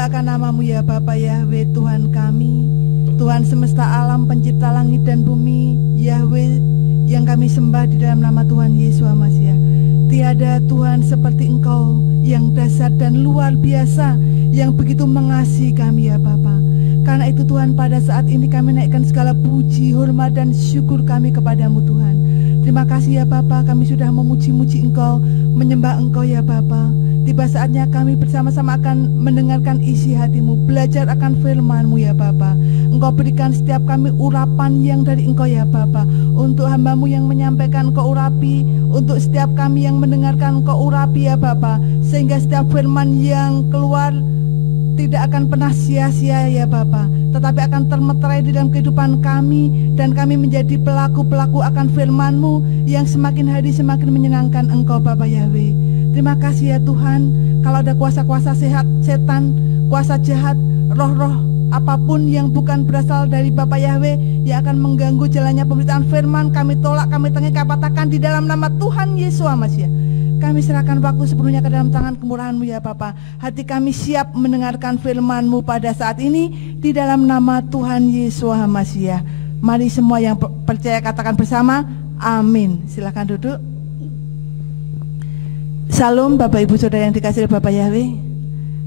Terpujilah akan nama-Mu ya Bapa Yahweh Tuhan kami, Tuhan semesta alam pencipta langit dan bumi, Yahweh yang kami sembah di dalam nama Tuhan Yesus Masiah. Tiada Tuhan seperti Engkau yang dahsyat dan luar biasa, yang begitu mengasihi kami ya Bapa. Karena itu Tuhan, pada saat ini kami naikkan segala puji, hormat dan syukur kami kepadamu Tuhan. Terima kasih ya Bapa, kami sudah memuji-muji Engkau, menyembah Engkau ya Bapa. Tiba saatnya kami bersama-sama akan mendengarkan isi hati-Mu, belajar akan firman-Mu ya Bapa. Engkau berikan setiap kami urapan yang dari Engkau ya Bapa. Untuk hamba-Mu yang menyampaikan Engkau urapi, untuk setiap kami yang mendengarkan Engkau urapi ya Bapa. Sehingga setiap firman yang keluar tidak akan pernah sia-sia ya Bapa, tetapi akan termeterai di dalam kehidupan kami, dan kami menjadi pelaku-pelaku akan firman-Mu yang semakin hari semakin menyenangkan Engkau Bapa Yahweh. Terima kasih ya Tuhan, kalau ada kuasa-kuasa setan, kuasa jahat, roh-roh apapun yang bukan berasal dari Bapa Yahweh yang akan mengganggu jalannya pemberitaan firman, kami tolak, kami tengah katakan di dalam nama Tuhan Yesus Masiah. Kami serahkan waktu sepenuhnya ke dalam tangan kemurahan-Mu ya Bapa. Hati kami siap mendengarkan firman-Mu pada saat ini di dalam nama Tuhan Yesus Masiah. Mari semua yang percaya katakan bersama, amin. Silakan duduk. Salam Bapak Ibu Saudara yang dikasihi oleh Bapak Yahweh.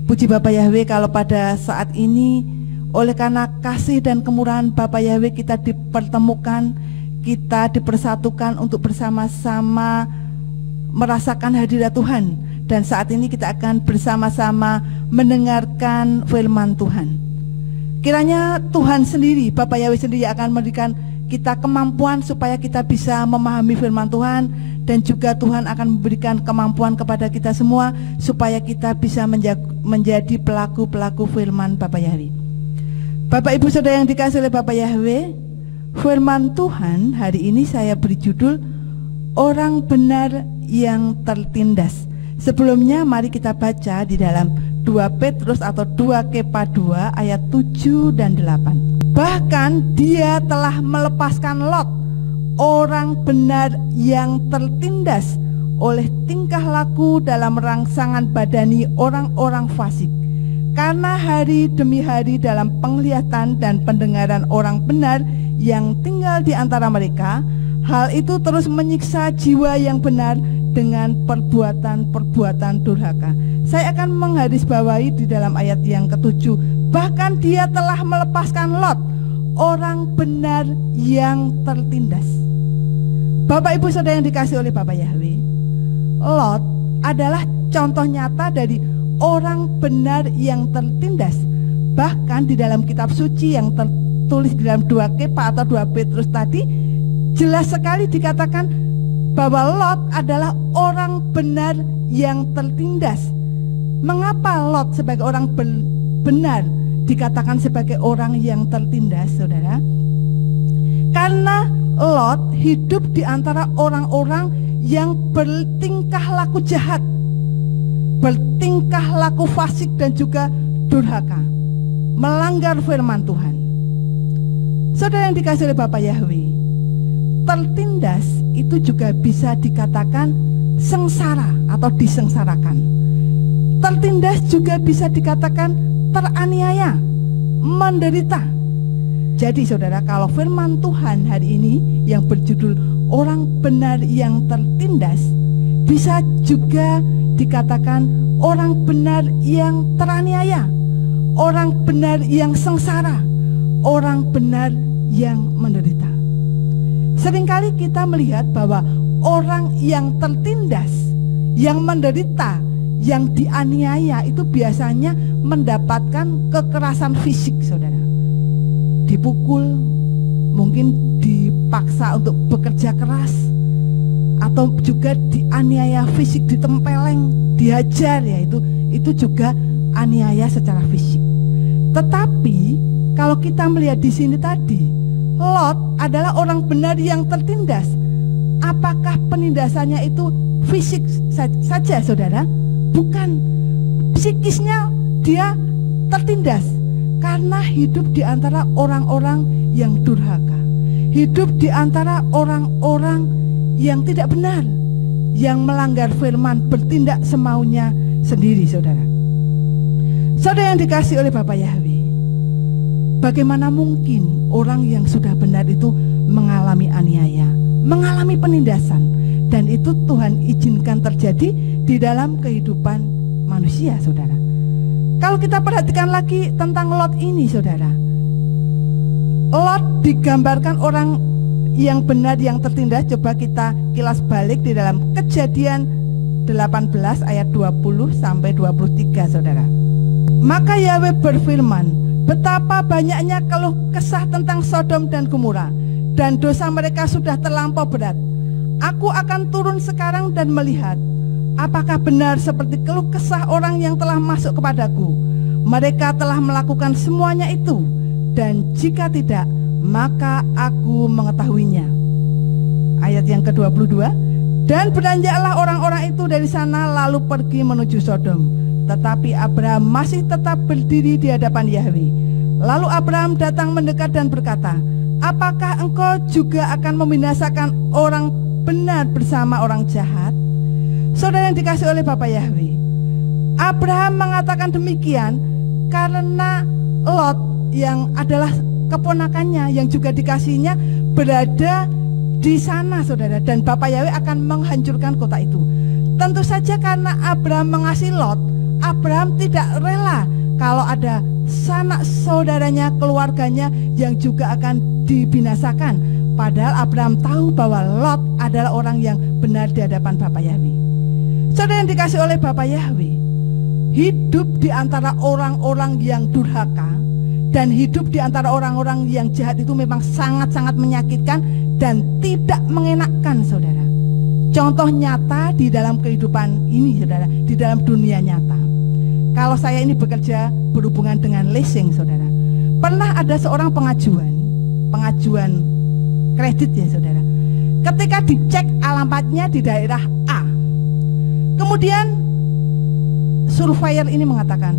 Puji Bapak Yahweh kalau pada saat ini oleh karena kasih dan kemurahan Bapak Yahweh kita dipertemukan, kita dipersatukan untuk bersama-sama merasakan hadirat Tuhan. Dan saat ini kita akan bersama-sama mendengarkan firman Tuhan. Kiranya Tuhan sendiri, Bapak Yahweh sendiri akan memberikan kita kemampuan supaya kita bisa memahami firman Tuhan, dan juga Tuhan akan memberikan kemampuan kepada kita semua supaya kita bisa menjadi pelaku-pelaku firman Bapak Yahweh. Bapak Ibu Saudara yang dikasihi oleh Bapak Yahweh, firman Tuhan hari ini saya beri judul Orang Benar yang Tertindas. Sebelumnya mari kita baca di dalam 2 Petrus atau 2 Kepa 2 ayat 7 dan 8. Bahkan dia telah melepaskan Lot, orang benar yang tertindas oleh tingkah laku dalam rangsangan badani orang-orang fasik. Karena hari demi hari dalam penglihatan dan pendengaran orang benar yang tinggal di antara mereka, hal itu terus menyiksa jiwa yang benar dengan perbuatan-perbuatan durhaka. Saya akan menggarisbawahi di dalam ayat yang ke-7. Bahkan dia telah melepaskan Lot, orang benar yang tertindas. Bapak Ibu Saudara yang dikasihi oleh Bapak Yahweh, Lot adalah contoh nyata dari orang benar yang tertindas. Bahkan di dalam kitab suci yang tertulis di dalam 2 Kepa atau 2 Petrus tadi, jelas sekali dikatakan bahwa Lot adalah orang benar yang tertindas. Mengapa Lot sebagai orang benar dikatakan sebagai orang yang tertindas, saudara? Karena Lot hidup di antara orang-orang yang bertingkah laku jahat, bertingkah laku fasik dan juga durhaka, melanggar firman Tuhan. Saudara yang dikasihi oleh Bapak Yahweh, tertindas itu juga bisa dikatakan sengsara atau disengsarakan. Tertindas juga bisa dikatakan teraniaya, menderita. Jadi saudara, kalau firman Tuhan hari ini yang berjudul orang benar yang tertindas, bisa juga dikatakan orang benar yang teraniaya, orang benar yang sengsara, orang benar yang menderita. Seringkali kita melihat bahwa orang yang tertindas, yang menderita, yang dianiaya itu biasanya mendapatkan kekerasan fisik, saudara. Dipukul, mungkin dipaksa untuk bekerja keras, atau juga dianiaya fisik, ditempeleng, dihajar, ya itu juga aniaya secara fisik. Tetapi kalau kita melihat di sini tadi, Lot adalah orang benar yang tertindas. Apakah penindasannya itu fisik saja, saudara? Bukan. Psikisnya dia tertindas karena hidup di antara orang-orang yang durhaka, hidup di antara orang-orang yang tidak benar, yang melanggar firman, bertindak semaunya sendiri, saudara. Saudara yang dikasih oleh Bapa Yahweh, bagaimana mungkin orang yang sudah benar itu mengalami aniaya, mengalami penindasan, dan itu Tuhan izinkan terjadi di dalam kehidupan manusia, saudara. Kalau kita perhatikan lagi tentang Lot ini, saudara, Lot digambarkan orang yang benar, yang tertindas. Coba kita kilas balik di dalam Kejadian 18 ayat 20 sampai 23, saudara. Maka Yahweh berfirman, betapa banyaknya keluh kesah tentang Sodom dan Gomora, dan dosa mereka sudah terlampau berat. Aku akan turun sekarang dan melihat apakah benar seperti keluh kesah orang yang telah masuk kepadaku. Mereka telah melakukan semuanya itu, dan jika tidak, maka aku mengetahuinya. Ayat yang ke-22, dan beranjaklah orang-orang itu dari sana lalu pergi menuju Sodom. Tetapi Abraham masih tetap berdiri di hadapan Yahweh. Lalu Abraham datang mendekat dan berkata, apakah engkau juga akan membinasakan orang benar bersama orang jahat? Saudara yang dikasih oleh Bapa Yahweh, Abraham mengatakan demikian karena Lot yang adalah keponakannya yang juga dikasihnya berada di sana, saudara, dan Bapa Yahweh akan menghancurkan kota itu. Tentu saja karena Abraham mengasihi Lot, Abraham tidak rela kalau ada sanak saudaranya, keluarganya yang juga akan dibinasakan. Padahal Abraham tahu bahwa Lot adalah orang yang benar di hadapan Bapa Yahweh. Saudara yang dikasih oleh Bapa Yahweh, hidup di antara orang-orang yang durhaka dan hidup di antara orang-orang yang jahat itu memang sangat-sangat menyakitkan dan tidak mengenakkan, saudara. Contoh nyata di dalam kehidupan ini, saudara, di dalam dunia nyata. Kalau saya ini bekerja berhubungan dengan leasing, saudara, pernah ada seorang pengajuan kredit, ya saudara. Ketika dicek alamatnya di daerah A, kemudian surveyor ini mengatakan,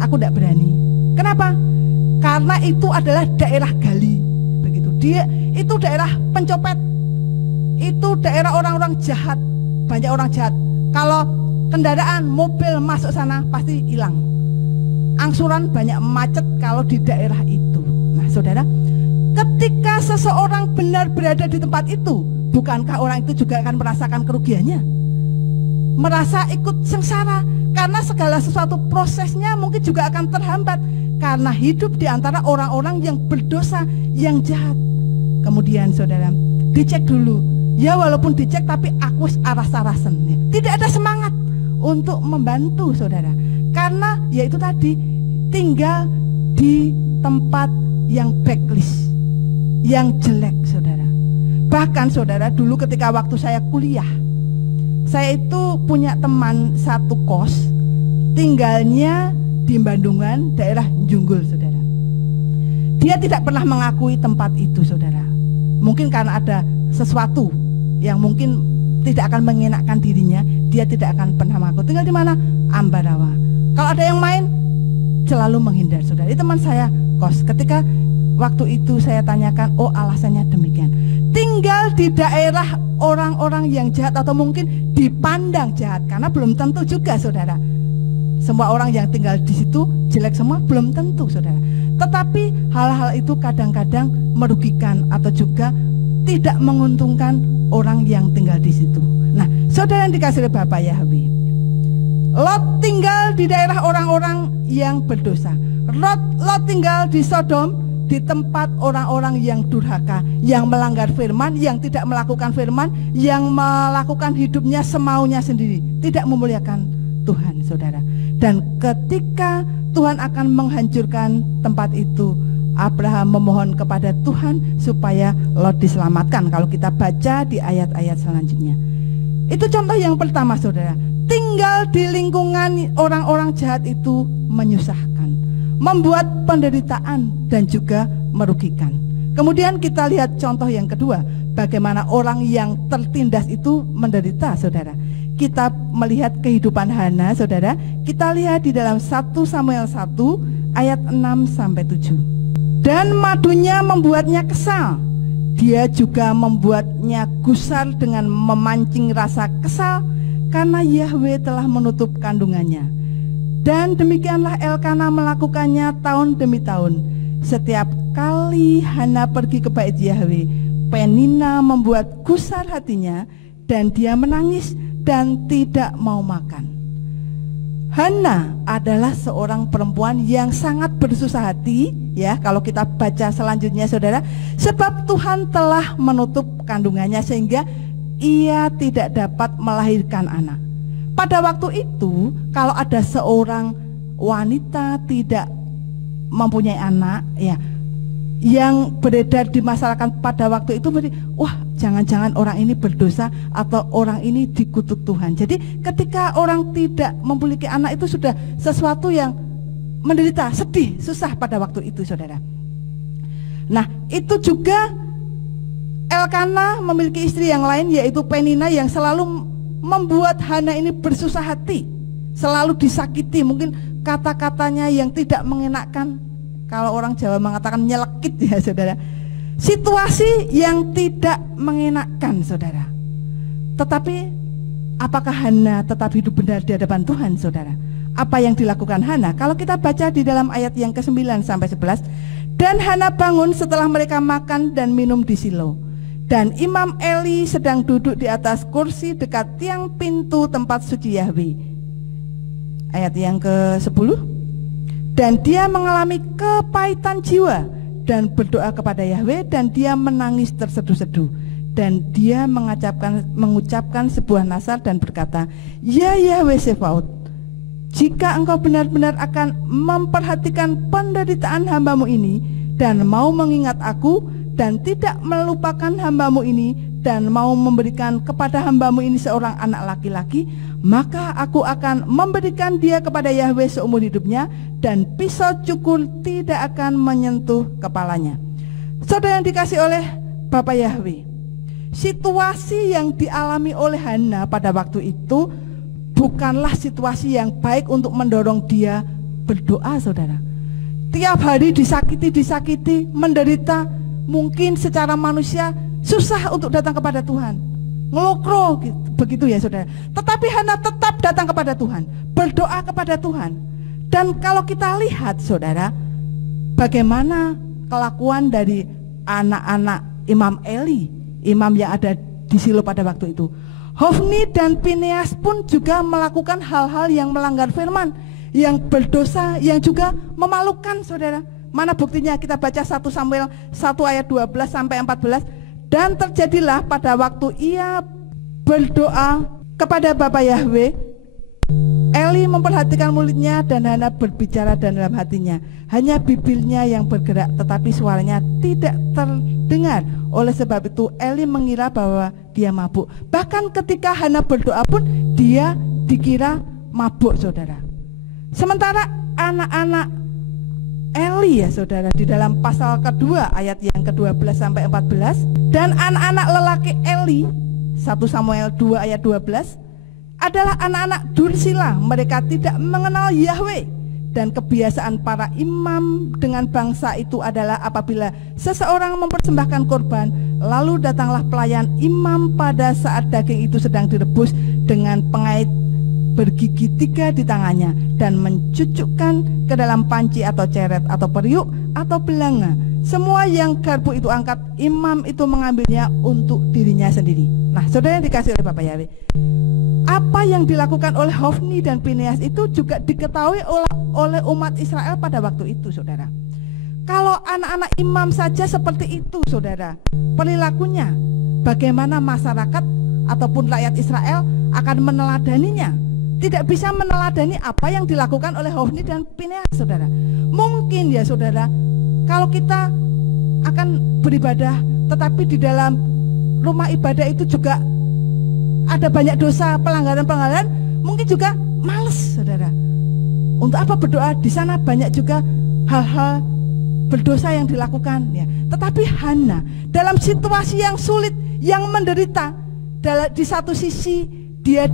aku tidak berani. Kenapa? Karena itu adalah daerah gali, begitu. Dia itu daerah pencopet, itu daerah orang-orang jahat, banyak orang jahat. Kalau kendaraan mobil masuk sana pasti hilang. Angsuran banyak macet kalau di daerah itu. Nah, saudara, ketika seseorang benar berada di tempat itu, bukankah orang itu juga akan merasakan kerugiannya? Merasa ikut sengsara karena segala sesuatu prosesnya mungkin juga akan terhambat karena hidup di antara orang-orang yang berdosa, yang jahat. Kemudian saudara, dicek dulu. Ya walaupun dicek tapi aku aras-arasen, ya. Tidak ada semangat untuk membantu, saudara. Karena yaitu tadi, tinggal di tempat yang backlist, yang jelek, saudara. Bahkan saudara, dulu ketika waktu saya kuliah, saya itu punya teman satu kos, tinggalnya di Bandungan, daerah Junggul, saudara. Dia tidak pernah mengakui tempat itu, saudara. Mungkin karena ada sesuatu yang mungkin tidak akan mengenakkan dirinya, dia tidak akan pernah mengaku. Tinggal di mana? Ambarawa. Kalau ada yang main, selalu menghindar, saudara. Itu teman saya kos. Ketika waktu itu saya tanyakan, oh alasannya demikian. Tinggal di daerah orang-orang yang jahat atau mungkin dipandang jahat, karena belum tentu juga, saudara. Semua orang yang tinggal di situ jelek semua, belum tentu, saudara. Tetapi hal-hal itu kadang-kadang merugikan atau juga tidak menguntungkan orang yang tinggal di situ. Nah, saudara yang dikasih oleh Bapa Yahweh, Lot tinggal di daerah orang-orang yang berdosa. Lot tinggal di Sodom, di tempat orang-orang yang durhaka, yang melanggar firman, yang tidak melakukan firman, yang melakukan hidupnya semaunya sendiri, tidak memuliakan Tuhan, saudara. Dan ketika Tuhan akan menghancurkan tempat itu, Abraham memohon kepada Tuhan supaya Lot diselamatkan. Kalau kita baca di ayat-ayat selanjutnya, itu contoh yang pertama, saudara. Tinggal di lingkungan orang-orang jahat itu menyusahkan, membuat penderitaan dan juga merugikan. Kemudian kita lihat contoh yang kedua, bagaimana orang yang tertindas itu menderita, saudara. Kita melihat kehidupan Hana, saudara. Kita lihat di dalam 1 Samuel 1 ayat 6-7. Dan madunya membuatnya kesal, dia juga membuatnya gusar dengan memancing rasa kesal, karena Yahweh telah menutup kandungannya. Dan demikianlah Elkana melakukannya tahun demi tahun. Setiap kali Hana pergi ke bait Yahwe, Penina membuat gusar hatinya dan dia menangis dan tidak mau makan. Hana adalah seorang perempuan yang sangat bersusah hati, ya, kalau kita baca selanjutnya saudara, sebab Tuhan telah menutup kandungannya sehingga ia tidak dapat melahirkan anak. Pada waktu itu, kalau ada seorang wanita tidak mempunyai anak, ya, yang beredar di masyarakat pada waktu itu, wah, jangan-jangan orang ini berdosa atau orang ini dikutuk Tuhan. Jadi ketika orang tidak memiliki anak itu sudah sesuatu yang menderita, sedih, susah pada waktu itu, saudara. Nah, itu juga Elkana memiliki istri yang lain, yaitu Penina, yang selalu membuat Hana ini bersusah hati, selalu disakiti, mungkin kata-katanya yang tidak mengenakan. Kalau orang Jawa mengatakan nyelekit, ya saudara. Situasi yang tidak mengenakan, saudara. Tetapi apakah Hana tetap hidup benar di hadapan Tuhan, saudara? Apa yang dilakukan Hana? Kalau kita baca di dalam ayat yang ke-9 sampai 11, dan Hana bangun setelah mereka makan dan minum di Silo. Dan Imam Eli sedang duduk di atas kursi dekat tiang pintu tempat suci Yahwe. Ayat yang ke-10. Dan dia mengalami kepahitan jiwa dan berdoa kepada Yahwe, dan dia menangis terseduh-seduh. Dan dia mengucapkan sebuah nazar dan berkata, ya Yahwe Sebaot, jika engkau benar-benar akan memperhatikan penderitaan hambamu ini dan mau mengingat aku, dan tidak melupakan hambamu ini, dan mau memberikan kepada hambamu ini seorang anak laki-laki, maka aku akan memberikan dia kepada Yahwe seumur hidupnya, dan pisau cukur tidak akan menyentuh kepalanya. Saudara yang dikasih oleh Bapa Yahwe, situasi yang dialami oleh Hana pada waktu itu bukanlah situasi yang baik untuk mendorong dia berdoa, saudara. Tiap hari disakiti, menderita, mungkin secara manusia susah untuk datang kepada Tuhan, ngelokro gitu, begitu ya saudara. Tetapi Hana tetap datang kepada Tuhan, berdoa kepada Tuhan. Dan kalau kita lihat saudara, bagaimana kelakuan dari anak-anak Imam Eli, imam yang ada di Silo pada waktu itu. Hofni dan Pineas pun juga melakukan hal-hal yang melanggar firman, yang berdosa, yang juga memalukan, saudara. Mana buktinya? Kita baca 1 Samuel 1 ayat 12 sampai 14. Dan terjadilah pada waktu ia berdoa kepada Bapa Yahwe, Eli memperhatikan mulutnya dan Hana berbicara dalam hatinya. Hanya bibirnya yang bergerak, tetapi suaranya tidak terdengar. Oleh sebab itu Eli mengira bahwa dia mabuk. Bahkan ketika Hana berdoa pun dia dikira mabuk, saudara. Sementara anak-anak Eli ya saudara, di dalam pasal kedua ayat yang ke-12 sampai 14, dan anak-anak lelaki Eli 1 Samuel 2 ayat 12 adalah anak-anak dursila. Mereka tidak mengenal Yahwe, dan kebiasaan para imam dengan bangsa itu adalah apabila seseorang mempersembahkan korban, lalu datanglah pelayan imam pada saat daging itu sedang direbus dengan pengait bergigi 3 di tangannya, dan mencucukkan ke dalam panci atau ceret atau periuk atau belanga. Semua yang garpu itu angkat, imam itu mengambilnya untuk dirinya sendiri. Nah, saudara yang dikasih oleh Bapak Yahwe, apa yang dilakukan oleh Hofni dan Pineas itu juga diketahui oleh umat Israel pada waktu itu, saudara. Kalau anak-anak imam saja seperti itu, saudara, perilakunya, bagaimana masyarakat ataupun rakyat Israel akan meneladaninya? Tidak bisa meneladani apa yang dilakukan oleh Hofni dan Pineas, saudara. Mungkin ya saudara, kalau kita akan beribadah tetapi di dalam rumah ibadah itu juga ada banyak dosa, pelanggaran-pelanggaran, mungkin juga males, saudara. Untuk apa berdoa? Di sana banyak juga hal-hal berdosa yang dilakukan, ya. Tetapi Hana dalam situasi yang sulit, yang menderita, di satu sisi dia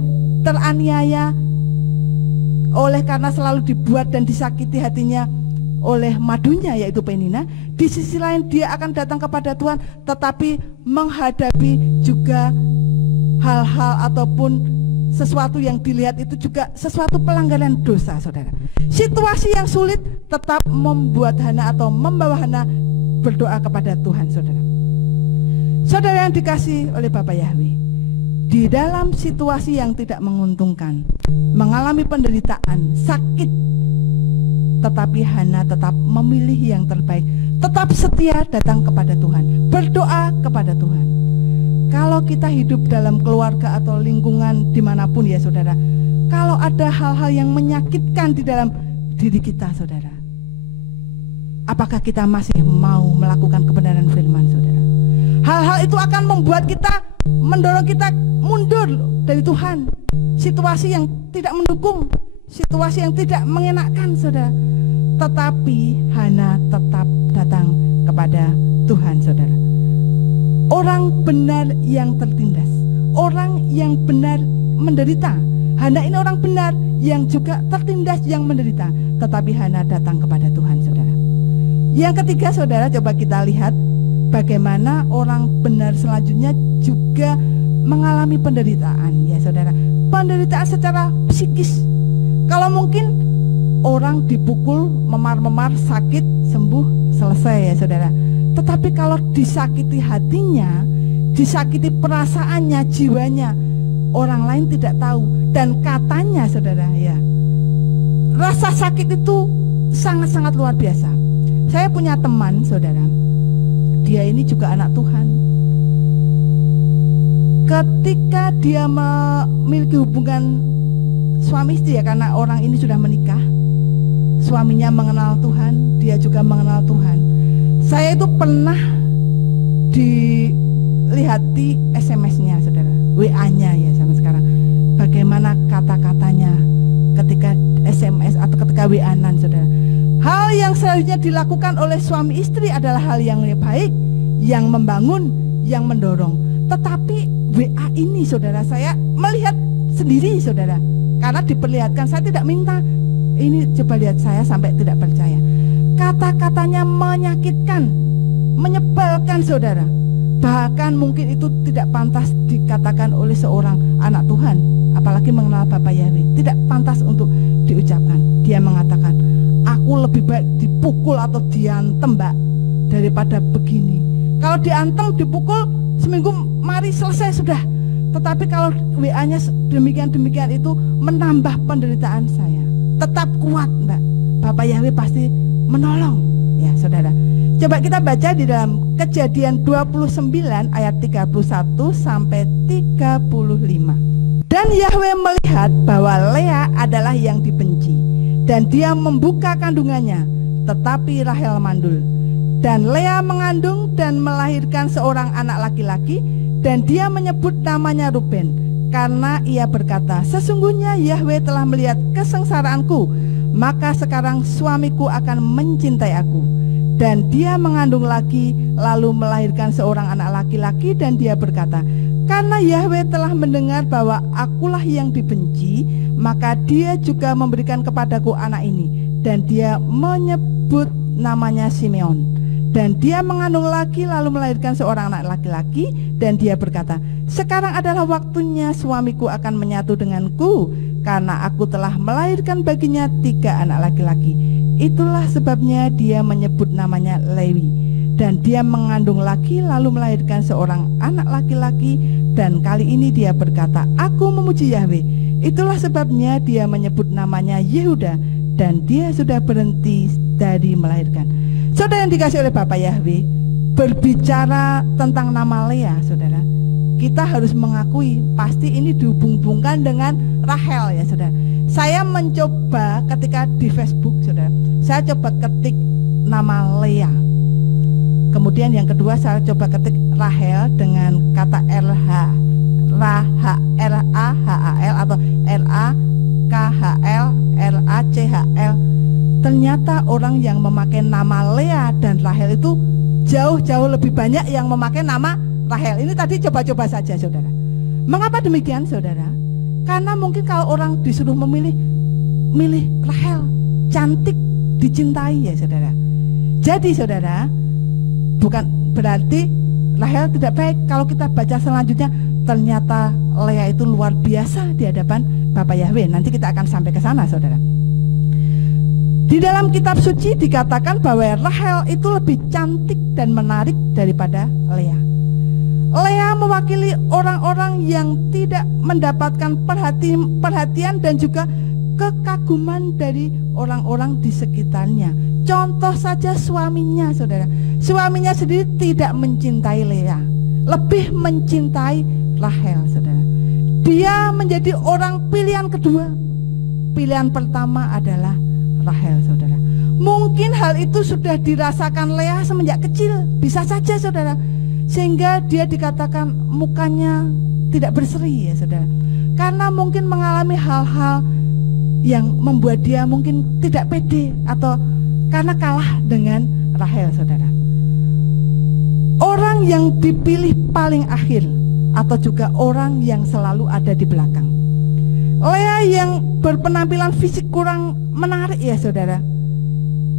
teraniaya oleh karena selalu dibuat dan disakiti hatinya oleh madunya yaitu Penina. Di sisi lain dia akan datang kepada Tuhan, tetapi menghadapi juga hal-hal ataupun sesuatu yang dilihat itu juga sesuatu pelanggaran dosa, saudara. Situasi yang sulit tetap membuat Hana atau membawa Hana berdoa kepada Tuhan, saudara. Saudara yang dikasihi oleh Bapa Yahweh, di dalam situasi yang tidak menguntungkan, mengalami penderitaan, sakit, tetapi Hana tetap memilih yang terbaik, tetap setia datang kepada Tuhan, berdoa kepada Tuhan. Kalau kita hidup dalam keluarga atau lingkungan dimanapun ya saudara, kalau ada hal-hal yang menyakitkan di dalam diri kita saudara, apakah kita masih mau melakukan kebenaran firman saudara? Hal-hal itu akan membuat kita, mendorong kita mundur dari Tuhan. Situasi yang tidak mendukung, situasi yang tidak mengenakan saudara, tetapi Hana tetap datang kepada Tuhan saudara. Orang benar yang tertindas, orang yang benar menderita. Hana ini orang benar yang juga tertindas, yang menderita, tetapi Hana datang kepada Tuhan saudara. Yang ketiga saudara, coba kita lihat bagaimana orang benar selanjutnya juga mengalami penderitaan ya saudara. Penderitaan secara psikis. Kalau mungkin orang dipukul, memar-memar, sakit, sembuh, selesai ya saudara. Tetapi kalau disakiti hatinya, disakiti perasaannya, jiwanya, orang lain tidak tahu. Dan katanya saudara ya, rasa sakit itu sangat-sangat luar biasa. Saya punya teman saudara, dia ini juga anak Tuhan. Ketika dia memiliki hubungan suami istri ya, karena orang ini sudah menikah, suaminya mengenal Tuhan, dia juga mengenal Tuhan. Saya itu pernah dilihati SMS-nya saudara, WA-nya ya sampai sekarang. Bagaimana kata-katanya ketika SMS atau ketika WA-an saudara. Hal yang seharusnya dilakukan oleh suami istri adalah hal yang baik, yang membangun, yang mendorong. Tetapi WA ini saudara, saya melihat sendiri saudara, karena diperlihatkan, saya tidak minta. Ini coba lihat, saya sampai tidak percaya. Kata-katanya menyakitkan, menyebalkan saudara. Bahkan mungkin itu tidak pantas dikatakan oleh seorang anak Tuhan, apalagi mengenal Bapa Yahweh. Tidak pantas untuk diucapkan. Dia mengatakan, aku lebih baik dipukul atau diantem mbak daripada begini. Kalau diantem, dipukul, seminggu mari selesai sudah. Tetapi kalau WA-nya demikian-demikian itu menambah penderitaan saya. Tetap kuat mbak, Bapa Yahweh pasti menolong ya saudara. Coba kita baca di dalam Kejadian 29 ayat 31 sampai 35. Dan Yahweh melihat bahwa Lea adalah yang dibenci, dan dia membuka kandungannya, tetapi Rahel mandul. Dan Lea mengandung dan melahirkan seorang anak laki-laki, dan dia menyebut namanya Ruben, karena ia berkata, sesungguhnya Yahweh telah melihat kesengsaraanku, maka sekarang suamiku akan mencintai aku. Dan dia mengandung lagi, lalu melahirkan seorang anak laki-laki, dan dia berkata, karena Yahweh telah mendengar bahwa akulah yang dibenci, maka dia juga memberikan kepadaku anak ini. Dan dia menyebut namanya Simeon. Dan dia mengandung lagi, lalu melahirkan seorang anak laki-laki, dan dia berkata, sekarang adalah waktunya suamiku akan menyatu denganku, karena aku telah melahirkan baginya 3 anak laki-laki. Itulah sebabnya dia menyebut namanya Lewi. Dan dia mengandung lagi, lalu melahirkan seorang anak laki-laki, dan kali ini dia berkata, aku memuji Yahweh. Itulah sebabnya dia menyebut namanya Yehuda, dan dia sudah berhenti dari melahirkan. Saudara yang dikasih oleh Bapa Yahweh, berbicara tentang nama Lea saudara, kita harus mengakui pasti ini dihubung-hubungkan dengan Rahel ya saudara. Saya mencoba ketika di Facebook saudara, saya coba ketik nama Lea. Kemudian yang kedua saya coba ketik Rahel dengan kata R-A-H-A-L atau R-A-K-H-L-R-A-C-H-L. Ternyata orang yang memakai nama Lea dan Rahel itu jauh-jauh lebih banyak yang memakai nama Rahel. Ini tadi coba-coba saja saudara. Mengapa demikian saudara? Karena mungkin kalau orang disuruh milih Rahel, cantik, dicintai ya saudara. Jadi saudara, bukan berarti Rahel tidak baik. Kalau kita baca selanjutnya, ternyata Lea itu luar biasa di hadapan Bapa Yahweh. Nanti kita akan sampai ke sana, saudara. Di dalam kitab suci dikatakan bahwa Rahel itu lebih cantik dan menarik daripada Lea. Lea mewakili orang-orang yang tidak mendapatkan perhatian dan juga kekaguman dari orang-orang di sekitarnya. Contoh saja suaminya, saudara. Suaminya sendiri tidak mencintai Lea, lebih mencintai Rahel, saudara. Dia menjadi orang pilihan kedua. Pilihan pertama adalah Rahel, saudara. Mungkin hal itu sudah dirasakan Lea semenjak kecil, bisa saja, saudara, sehingga dia dikatakan mukanya tidak berseri, ya saudara, karena mungkin mengalami hal-hal yang membuat dia mungkin tidak pede atau karena kalah dengan Rahel, saudara. Orang yang dipilih paling akhir atau juga orang yang selalu ada di belakang. Lea yang berpenampilan fisik kurang menarik, ya saudara.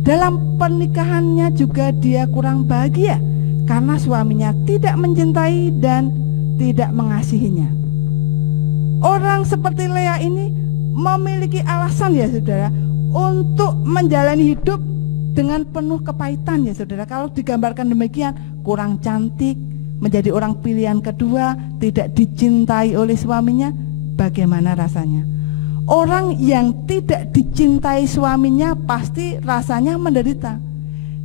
Dalam pernikahannya juga dia kurang bahagia karena suaminya tidak mencintai dan tidak mengasihinya. Orang seperti Lea ini memiliki alasan, ya saudara, untuk menjalani hidup dengan penuh kepahitan, ya saudara. Kalau digambarkan demikian, kurang cantik, menjadi orang pilihan kedua, tidak dicintai oleh suaminya, bagaimana rasanya? Orang yang tidak dicintai suaminya pasti rasanya menderita.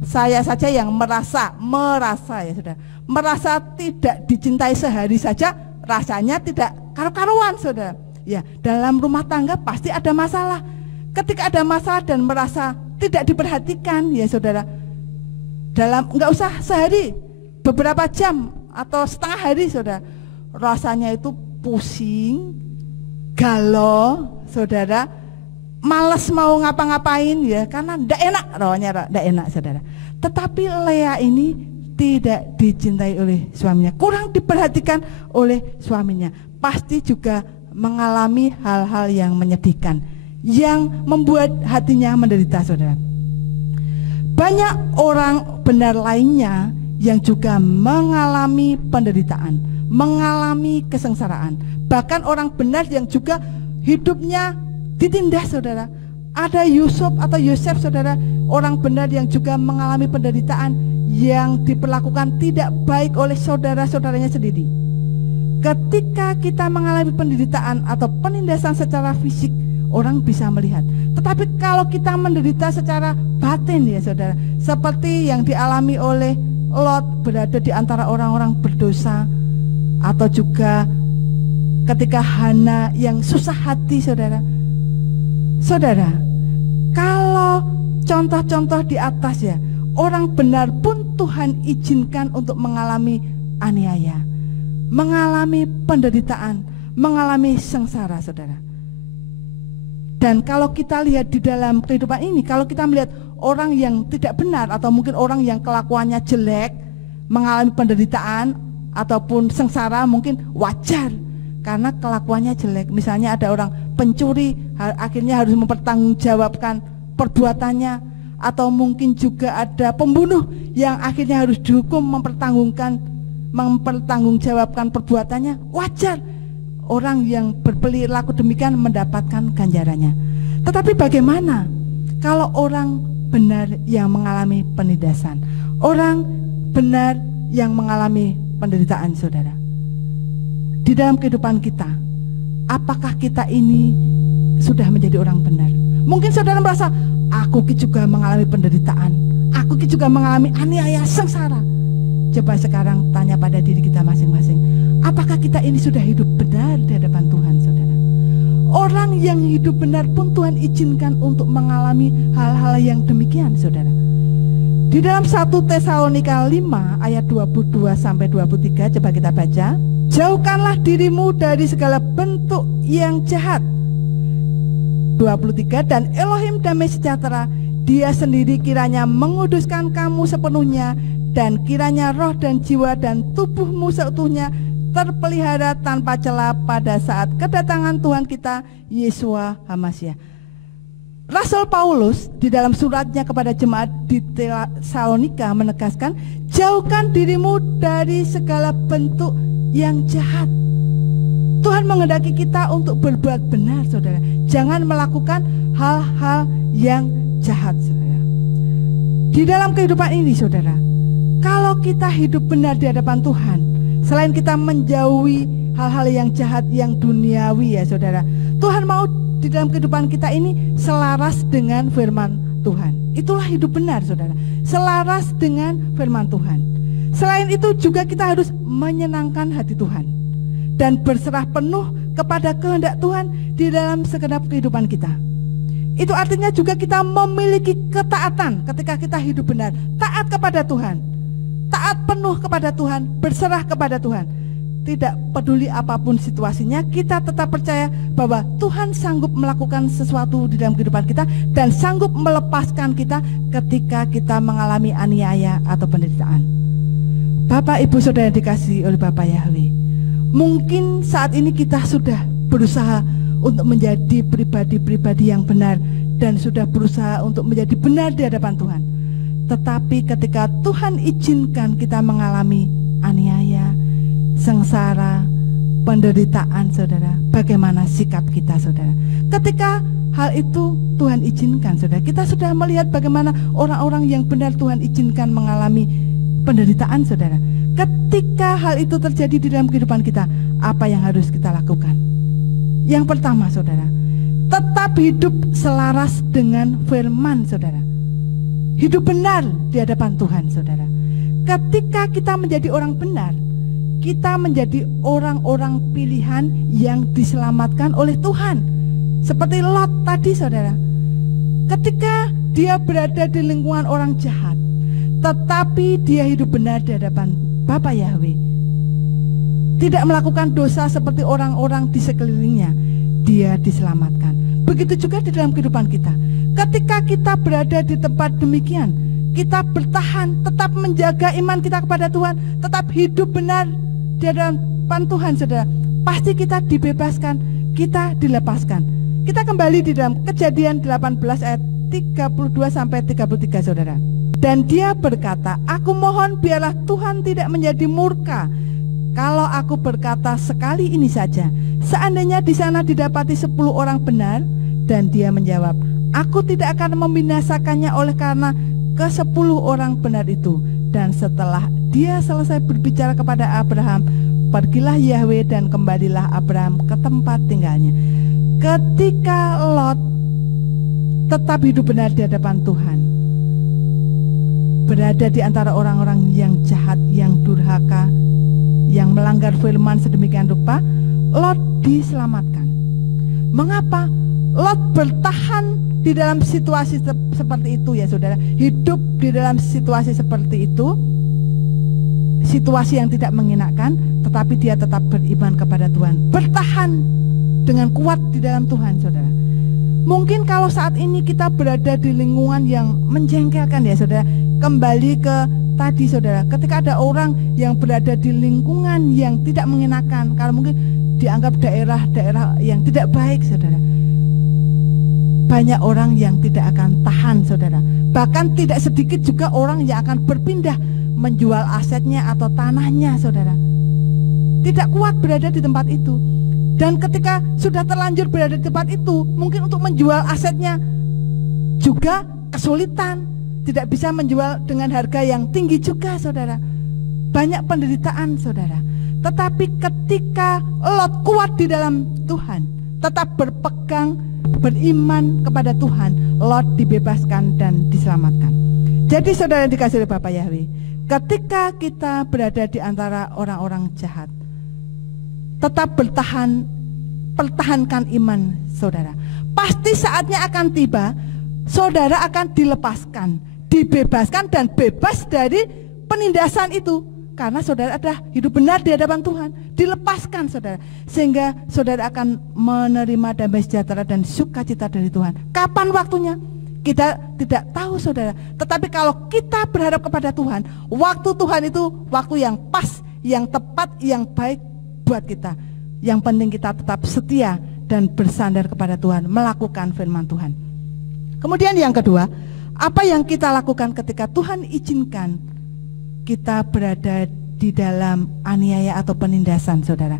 Saya saja yang merasa ya saudara, merasa tidak dicintai sehari saja rasanya tidak karu-karuan, saudara. Ya, dalam rumah tangga pasti ada masalah. Ketika ada masalah dan merasa tidak diperhatikan, ya saudara, dalam nggak usah sehari, beberapa jam atau setengah hari, saudara, rasanya itu pusing, galau, saudara, males mau ngapa-ngapain, ya, karena tidak enak, rohnya tidak enak, saudara. Tetapi Lea ini tidak dicintai oleh suaminya, kurang diperhatikan oleh suaminya, pasti juga mengalami hal-hal yang menyedihkan, yang membuat hatinya menderita, saudara. Banyak orang benar lainnya yang juga mengalami penderitaan, mengalami kesengsaraan. Bahkan orang benar yang juga hidupnya ditindas, saudara. Ada Yusuf atau Yosef, saudara, orang benar yang juga mengalami penderitaan, yang diperlakukan tidak baik oleh saudara-saudaranya sendiri. Ketika kita mengalami penderitaan atau penindasan secara fisik, orang bisa melihat. Tetapi kalau kita menderita secara batin, ya saudara, seperti yang dialami oleh Lot berada di antara orang-orang berdosa, atau juga ketika Hana yang susah hati, saudara. Saudara, kalau contoh-contoh di atas, ya, orang benar pun Tuhan izinkan untuk mengalami aniaya, mengalami penderitaan, mengalami sengsara, saudara. Dan kalau kita lihat di dalam kehidupan ini, kalau kita melihat orang yang tidak benar atau mungkin orang yang kelakuannya jelek, mengalami penderitaan ataupun sengsara, mungkin wajar karena kelakuannya jelek. Misalnya ada orang pencuri, akhirnya harus mempertanggungjawabkan perbuatannya, atau mungkin juga ada pembunuh yang akhirnya harus dihukum mempertanggungjawabkan perbuatannya. Wajar orang yang berperilaku demikian mendapatkan ganjarannya. Tetapi bagaimana kalau orang benar yang mengalami penindasan, orang benar yang mengalami penderitaan, saudara? Di dalam kehidupan kita, apakah kita ini sudah menjadi orang benar? Mungkin saudara merasa, aku juga mengalami penderitaan, aku juga mengalami aniaya, sengsara. Coba sekarang tanya pada diri kita masing-masing, apakah kita ini sudah hidup benar di hadapan Tuhan, saudara? Orang yang hidup benar pun Tuhan izinkan untuk mengalami hal-hal yang demikian, saudara. Di dalam 1 Tesalonika 5 ayat 22-23, coba kita baca. Jauhkanlah dirimu dari segala bentuk yang jahat. 23, dan Elohim damai sejahtera, Dia sendiri kiranya menguduskan kamu sepenuhnya, dan kiranya roh dan jiwa dan tubuhmu seutuhnya terpelihara tanpa celah pada saat kedatangan Tuhan kita Yeshua HaMasyiah. Rasul Paulus di dalam suratnya kepada jemaat di Tesalonika menegaskan, jauhkan dirimu dari segala bentuk yang jahat. Tuhan menghendaki kita untuk berbuat benar, saudara. Jangan melakukan hal-hal yang jahat, saudara. Di dalam kehidupan ini, saudara, kalau kita hidup benar di hadapan Tuhan, selain kita menjauhi hal-hal yang jahat, yang duniawi ya saudara, Tuhan mau di dalam kehidupan kita ini selaras dengan firman Tuhan. Itulah hidup benar, saudara, selaras dengan firman Tuhan. Selain itu juga kita harus menyenangkan hati Tuhan dan berserah penuh kepada kehendak Tuhan di dalam segenap kehidupan kita. Itu artinya juga kita memiliki ketaatan ketika kita hidup benar, taat kepada Tuhan, taat penuh kepada Tuhan, berserah kepada Tuhan. Tidak peduli apapun situasinya, kita tetap percaya bahwa Tuhan sanggup melakukan sesuatu di dalam kehidupan kita dan sanggup melepaskan kita ketika kita mengalami aniaya atau penderitaan. Bapak, Ibu, Saudara yang dikasihi oleh Bapa Yahweh, mungkin saat ini kita sudah berusaha untuk menjadi pribadi-pribadi yang benar dan sudah berusaha untuk menjadi benar di hadapan Tuhan. Tetapi ketika Tuhan izinkan kita mengalami aniaya, sengsara, penderitaan, saudara, bagaimana sikap kita, saudara? Ketika hal itu Tuhan izinkan, saudara, kita sudah melihat bagaimana orang-orang yang benar Tuhan izinkan mengalami penderitaan, saudara. Ketika hal itu terjadi di dalam kehidupan kita, apa yang harus kita lakukan? Yang pertama, saudara, tetap hidup selaras dengan firman, saudara. Hidup benar di hadapan Tuhan, saudara. Ketika kita menjadi orang benar, kita menjadi orang-orang pilihan yang diselamatkan oleh Tuhan. Seperti Lot tadi, saudara. Ketika dia berada di lingkungan orang jahat, tetapi dia hidup benar di hadapan Bapa Yahweh, tidak melakukan dosa seperti orang-orang di sekelilingnya, dia diselamatkan. Begitu juga di dalam kehidupan kita. Ketika kita berada di tempat demikian, kita bertahan, tetap menjaga iman kita kepada Tuhan, tetap hidup benar di hadapan Tuhan, saudara, pasti kita dibebaskan, kita dilepaskan. Kita kembali di dalam Kejadian 18 ayat 32 sampai 33, saudara. Dan dia berkata, aku mohon biarlah Tuhan tidak menjadi murka kalau aku berkata sekali ini saja, seandainya di sana didapati 10 orang benar. Dan dia menjawab, aku tidak akan membinasakannya oleh karena ke-10 orang benar itu. Dan setelah dia selesai berbicara kepada Abraham, pergilah Yahweh dan kembalilah Abraham ke tempat tinggalnya. Ketika Lot tetap hidup benar di hadapan Tuhan, berada di antara orang-orang yang jahat, yang durhaka, yang melanggar firman sedemikian rupa, Lot diselamatkan. Mengapa Lot bertahan di dalam situasi seperti itu, ya saudara? Hidup di dalam situasi seperti itu, situasi yang tidak mengenakan, tetapi dia tetap beriman kepada Tuhan, bertahan dengan kuat di dalam Tuhan, saudara. Mungkin kalau saat ini kita berada di lingkungan yang menjengkelkan, ya saudara, kembali ke tadi, saudara, ketika ada orang yang berada di lingkungan yang tidak mengenakan, karena mungkin dianggap daerah-daerah yang tidak baik, saudara, banyak orang yang tidak akan tahan, saudara. Bahkan tidak sedikit juga orang yang akan berpindah menjual asetnya atau tanahnya, saudara. Tidak kuat berada di tempat itu. Dan ketika sudah terlanjur berada di tempat itu, mungkin untuk menjual asetnya juga kesulitan. Tidak bisa menjual dengan harga yang tinggi juga, saudara. Banyak penderitaan, saudara. Tetapi ketika Lot kuat di dalam Tuhan, tetap berpegang, beriman kepada Tuhan, Lot dibebaskan dan diselamatkan. Jadi saudara yang dikasihi oleh Bapa Yahweh, ketika kita berada di antara orang-orang jahat, tetap pertahankan iman saudara. Pasti saatnya akan tiba, saudara akan dilepaskan, dibebaskan dan bebas dari penindasan itu. Karena saudara ada hidup benar di hadapan Tuhan, dilepaskan saudara, sehingga saudara akan menerima damai sejahtera dan sukacita dari Tuhan. Kapan waktunya? Kita tidak tahu, saudara. Tetapi kalau kita berharap kepada Tuhan, waktu Tuhan itu waktu yang pas, yang tepat, yang baik buat kita. Yang penting kita tetap setia dan bersandar kepada Tuhan, melakukan firman Tuhan. Kemudian yang kedua, apa yang kita lakukan ketika Tuhan izinkan kita berada di dalam aniaya atau penindasan, saudara?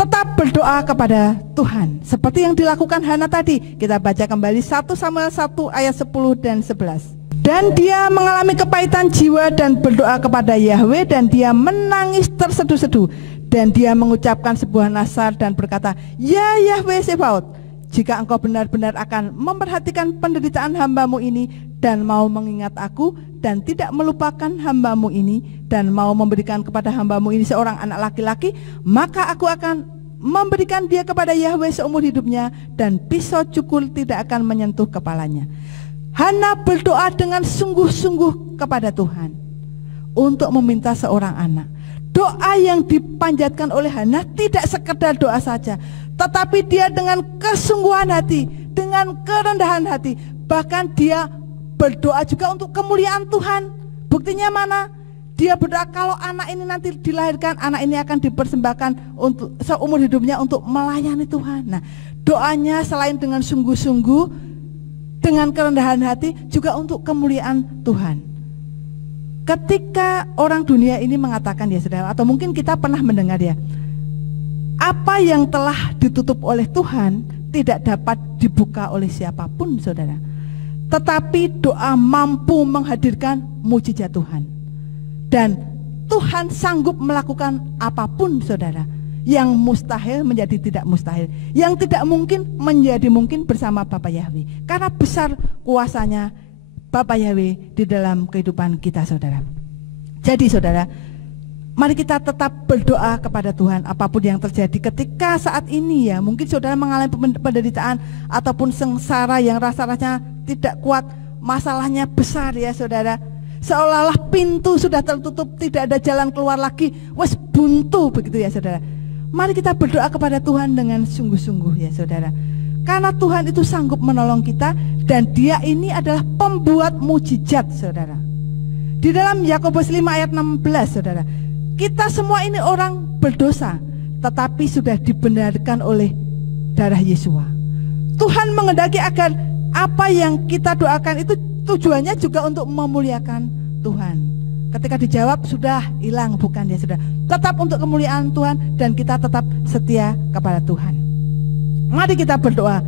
tetap berdoa kepada Tuhan seperti yang dilakukan Hana tadi. Kita baca kembali 1 Samuel 1 ayat 10 dan 11. Dan dia mengalami kepahitan jiwa dan berdoa kepada Yahweh, dan dia menangis terseduh-seduh, dan dia mengucapkan sebuah nazar dan berkata, "Ya Yahweh Sebaot, jika engkau benar-benar akan memperhatikan penderitaan hambamu ini dan mau mengingat aku dan tidak melupakan hambamu ini dan mau memberikan kepada hambamu ini seorang anak laki-laki, maka aku akan memberikan dia kepada Yahweh seumur hidupnya dan pisau cukur tidak akan menyentuh kepalanya." Hana berdoa dengan sungguh-sungguh kepada Tuhan untuk meminta seorang anak. Doa yang dipanjatkan oleh Hana tidak sekedar doa saja, tetapi dia dengan kesungguhan hati, dengan kerendahan hati, bahkan dia berdoa juga untuk kemuliaan Tuhan. Buktinya mana? Dia berdoa kalau anak ini nanti dilahirkan, anak ini akan dipersembahkan untuk seumur hidupnya untuk melayani Tuhan. Nah, doanya selain dengan sungguh-sungguh, dengan kerendahan hati, juga untuk kemuliaan Tuhan. Ketika orang dunia ini mengatakan, ya saudara, atau mungkin kita pernah mendengar ya, apa yang telah ditutup oleh Tuhan tidak dapat dibuka oleh siapapun, saudara. Tetapi doa mampu menghadirkan mujizat Tuhan. Dan Tuhan sanggup melakukan apapun, saudara. Yang mustahil menjadi tidak mustahil, yang tidak mungkin menjadi mungkin bersama Bapa Yahweh. Karena besar kuasanya Bapa Yahweh di dalam kehidupan kita, saudara. Jadi saudara, mari kita tetap berdoa kepada Tuhan apapun yang terjadi ketika saat ini ya. Mungkin saudara mengalami penderitaan ataupun sengsara yang rasa-rasanya tidak kuat, masalahnya besar ya saudara. Seolah-olah pintu sudah tertutup, tidak ada jalan keluar lagi, wes buntu begitu ya saudara. Mari kita berdoa kepada Tuhan dengan sungguh-sungguh ya saudara. Karena Tuhan itu sanggup menolong kita, dan Dia ini adalah pembuat mujizat saudara. Di dalam Yakobus 5 ayat 16 saudara, kita semua ini orang berdosa, tetapi sudah dibenarkan oleh darah Yesua. Tuhan menghendaki agar apa yang kita doakan itu tujuannya juga untuk memuliakan Tuhan. Ketika dijawab sudah hilang, bukan ya saudara. Tetap untuk kemuliaan Tuhan, dan kita tetap setia kepada Tuhan. Mari kita berdoa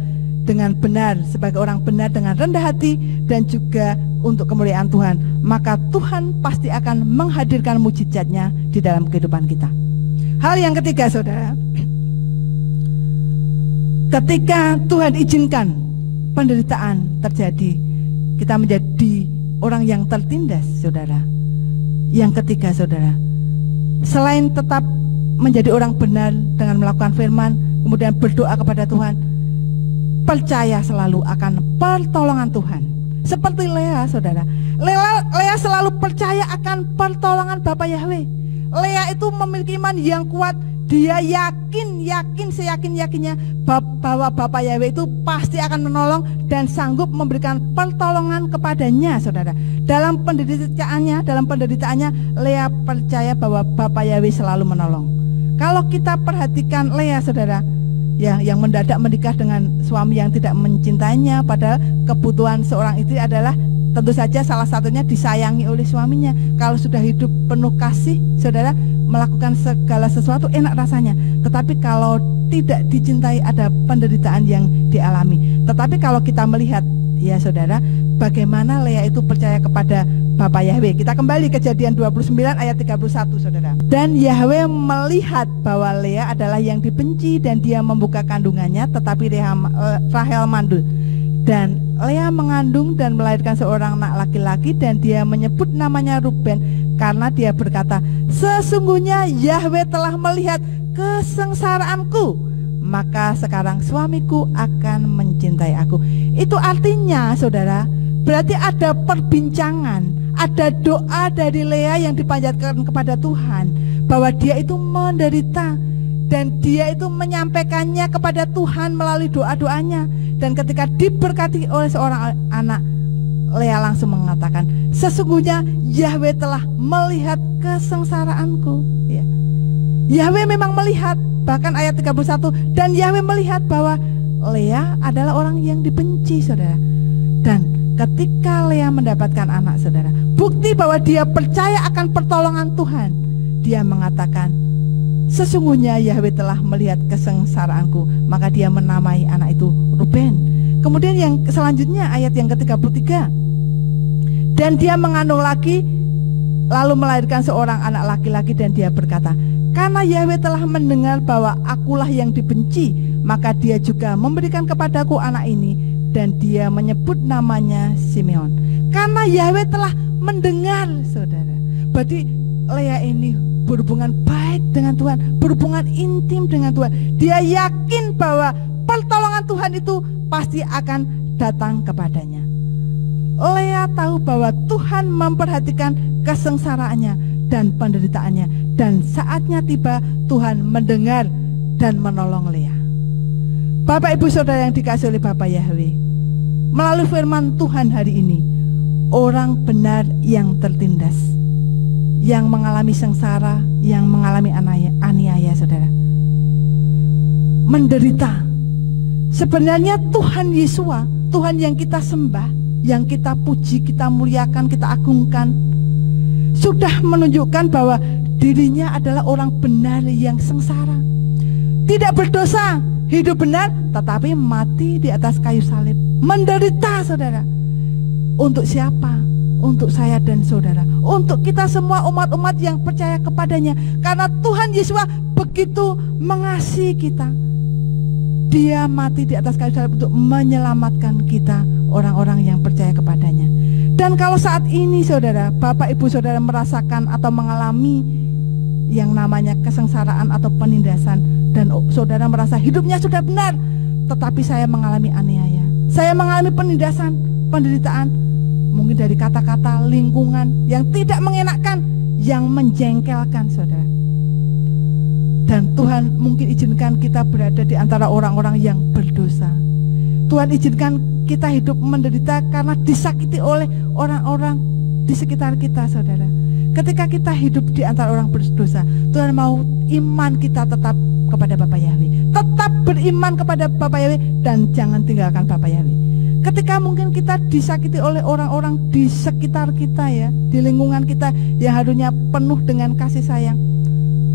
dengan benar, sebagai orang benar, dengan rendah hati, dan juga untuk kemuliaan Tuhan. Maka Tuhan pasti akan menghadirkan mujizatnya di dalam kehidupan kita. Hal yang ketiga saudara, ketika Tuhan izinkan penderitaan terjadi, kita menjadi orang yang tertindas saudara. Yang ketiga saudara, selain tetap menjadi orang benar dengan melakukan firman, kemudian berdoa kepada Tuhan, percaya selalu akan pertolongan Tuhan. Seperti Lea saudara, Lea selalu percaya akan pertolongan Bapa Yahweh. Lea itu memiliki iman yang kuat. Dia yakin seyakin-yakinnya bahwa Bapa Yahweh itu pasti akan menolong dan sanggup memberikan pertolongan kepadanya saudara. Dalam penderitaannya Lea percaya bahwa Bapa Yahweh selalu menolong. Kalau kita perhatikan Lea saudara, ya, yang mendadak menikah dengan suami yang tidak mencintainya, padahal kebutuhan seorang istri adalah tentu saja salah satunya disayangi oleh suaminya. Kalau sudah hidup penuh kasih saudara, melakukan segala sesuatu enak rasanya. Tetapi kalau tidak dicintai, ada penderitaan yang dialami. Tetapi kalau kita melihat ya saudara, bagaimana Lea itu percaya kepada Bapa Yahweh. Kita kembali Kejadian 29 ayat 31 saudara. Dan Yahweh melihat bahwa Lea adalah yang dibenci, dan dia membuka kandungannya, tetapi Rahel mandul. Dan Lea mengandung dan melahirkan seorang anak laki-laki, dan dia menyebut namanya Ruben, karena dia berkata, sesungguhnya Yahweh telah melihat kesengsaraanku, maka sekarang suamiku akan mencintai aku. Itu artinya saudara, berarti ada perbincangan, ada doa dari Lea yang dipanjatkan kepada Tuhan, bahwa dia itu menderita, dan dia itu menyampaikannya kepada Tuhan melalui doa-doanya. Dan ketika diberkati oleh seorang anak, Lea langsung mengatakan, sesungguhnya Yahweh telah melihat kesengsaraanku ya. Yahweh memang melihat, bahkan ayat 31, dan Yahweh melihat bahwa Lea adalah orang yang dibenci saudara. Dan ketika Lea mendapatkan anak saudara, bukti bahwa dia percaya akan pertolongan Tuhan, dia mengatakan, sesungguhnya Yahweh telah melihat kesengsaraanku, maka dia menamai anak itu Ruben. Kemudian yang selanjutnya ayat yang ke-33, dan dia mengandung lagi, lalu melahirkan seorang anak laki-laki, dan dia berkata, karena Yahweh telah mendengar bahwa akulah yang dibenci, maka dia juga memberikan kepadaku anak ini, dan dia menyebut namanya Simeon. Karena Yahweh telah mendengar, saudara. Berarti Lea ini berhubungan baik dengan Tuhan, berhubungan intim dengan Tuhan. Dia yakin bahwa pertolongan Tuhan itu pasti akan datang kepadanya. Lea tahu bahwa Tuhan memperhatikan kesengsaraannya dan penderitaannya, dan saatnya tiba Tuhan mendengar dan menolong Lea. Bapak Ibu Saudara yang dikasihi oleh Bapa Yahweh, melalui firman Tuhan hari ini, orang benar yang tertindas, yang mengalami sengsara, yang mengalami aniaya, saudara, menderita. Sebenarnya Tuhan Yesus, Tuhan yang kita sembah, yang kita puji, kita muliakan, kita agungkan, sudah menunjukkan bahwa dirinya adalah orang benar yang sengsara, tidak berdosa, hidup benar, tetapi mati di atas kayu salib, menderita, saudara. Untuk siapa? Untuk saya dan saudara, untuk kita semua umat-umat yang percaya kepadanya. Karena Tuhan Yesus begitu mengasihi kita, Dia mati di atas kayu salib untuk menyelamatkan kita, orang-orang yang percaya kepadanya. Dan kalau saat ini saudara, Bapak Ibu Saudara merasakan atau mengalami yang namanya kesengsaraan atau penindasan, dan saudara merasa hidupnya sudah benar, tetapi saya mengalami aniaya, saya mengalami penindasan, penderitaan, mungkin dari kata-kata, lingkungan yang tidak mengenakan, yang menjengkelkan, saudara. Dan Tuhan mungkin izinkan kita berada di antara orang-orang yang berdosa. Tuhan izinkan kita hidup menderita karena disakiti oleh orang-orang di sekitar kita, saudara. Ketika kita hidup di antara orang berdosa, Tuhan mau iman kita tetap kepada Bapa Yahweh, tetap beriman kepada Bapa Yahweh, dan jangan tinggalkan Bapa Yahweh. Ketika mungkin kita disakiti oleh orang-orang di sekitar kita, ya, di lingkungan kita yang harusnya penuh dengan kasih sayang,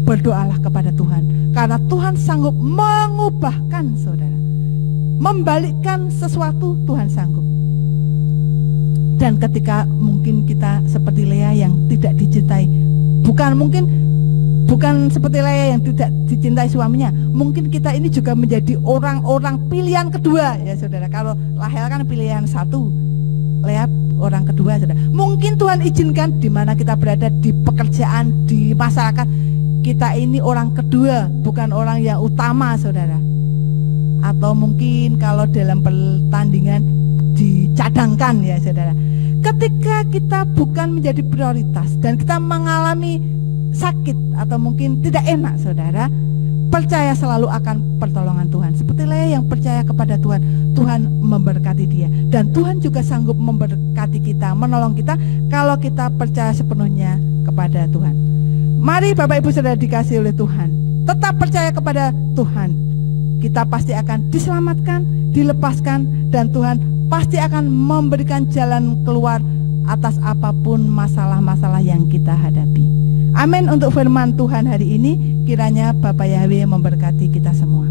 berdoalah kepada Tuhan, karena Tuhan sanggup mengubahkan, saudara, membalikkan sesuatu. Tuhan sanggup. Dan ketika mungkin kita seperti Lea yang tidak dicintai, bukan seperti Lea yang tidak dicintai suaminya, mungkin kita ini juga menjadi orang-orang pilihan kedua, ya saudara. Kalau Rahel kan pilihan satu, Lea orang kedua, saudara. Mungkin Tuhan izinkan di mana kita berada, di pekerjaan, di masyarakat, kita ini orang kedua, bukan orang yang utama, saudara. Atau mungkin kalau dalam pertandingan dicadangkan, ya saudara. Ketika kita bukan menjadi prioritas dan kita mengalami sakit atau mungkin tidak enak, saudara, percaya selalu akan pertolongan Tuhan. Seperti Lea yang percaya kepada Tuhan, Tuhan memberkati dia. Dan Tuhan juga sanggup memberkati kita, menolong kita kalau kita percaya sepenuhnya kepada Tuhan. Mari Bapak Ibu Saudara dikasihi oleh Tuhan, tetap percaya kepada Tuhan. Kita pasti akan diselamatkan, dilepaskan, dan Tuhan pasti akan memberikan jalan keluar atas apapun masalah-masalah yang kita hadapi. Amin untuk firman Tuhan hari ini. Kiranya Bapa Yahweh memberkati kita semua.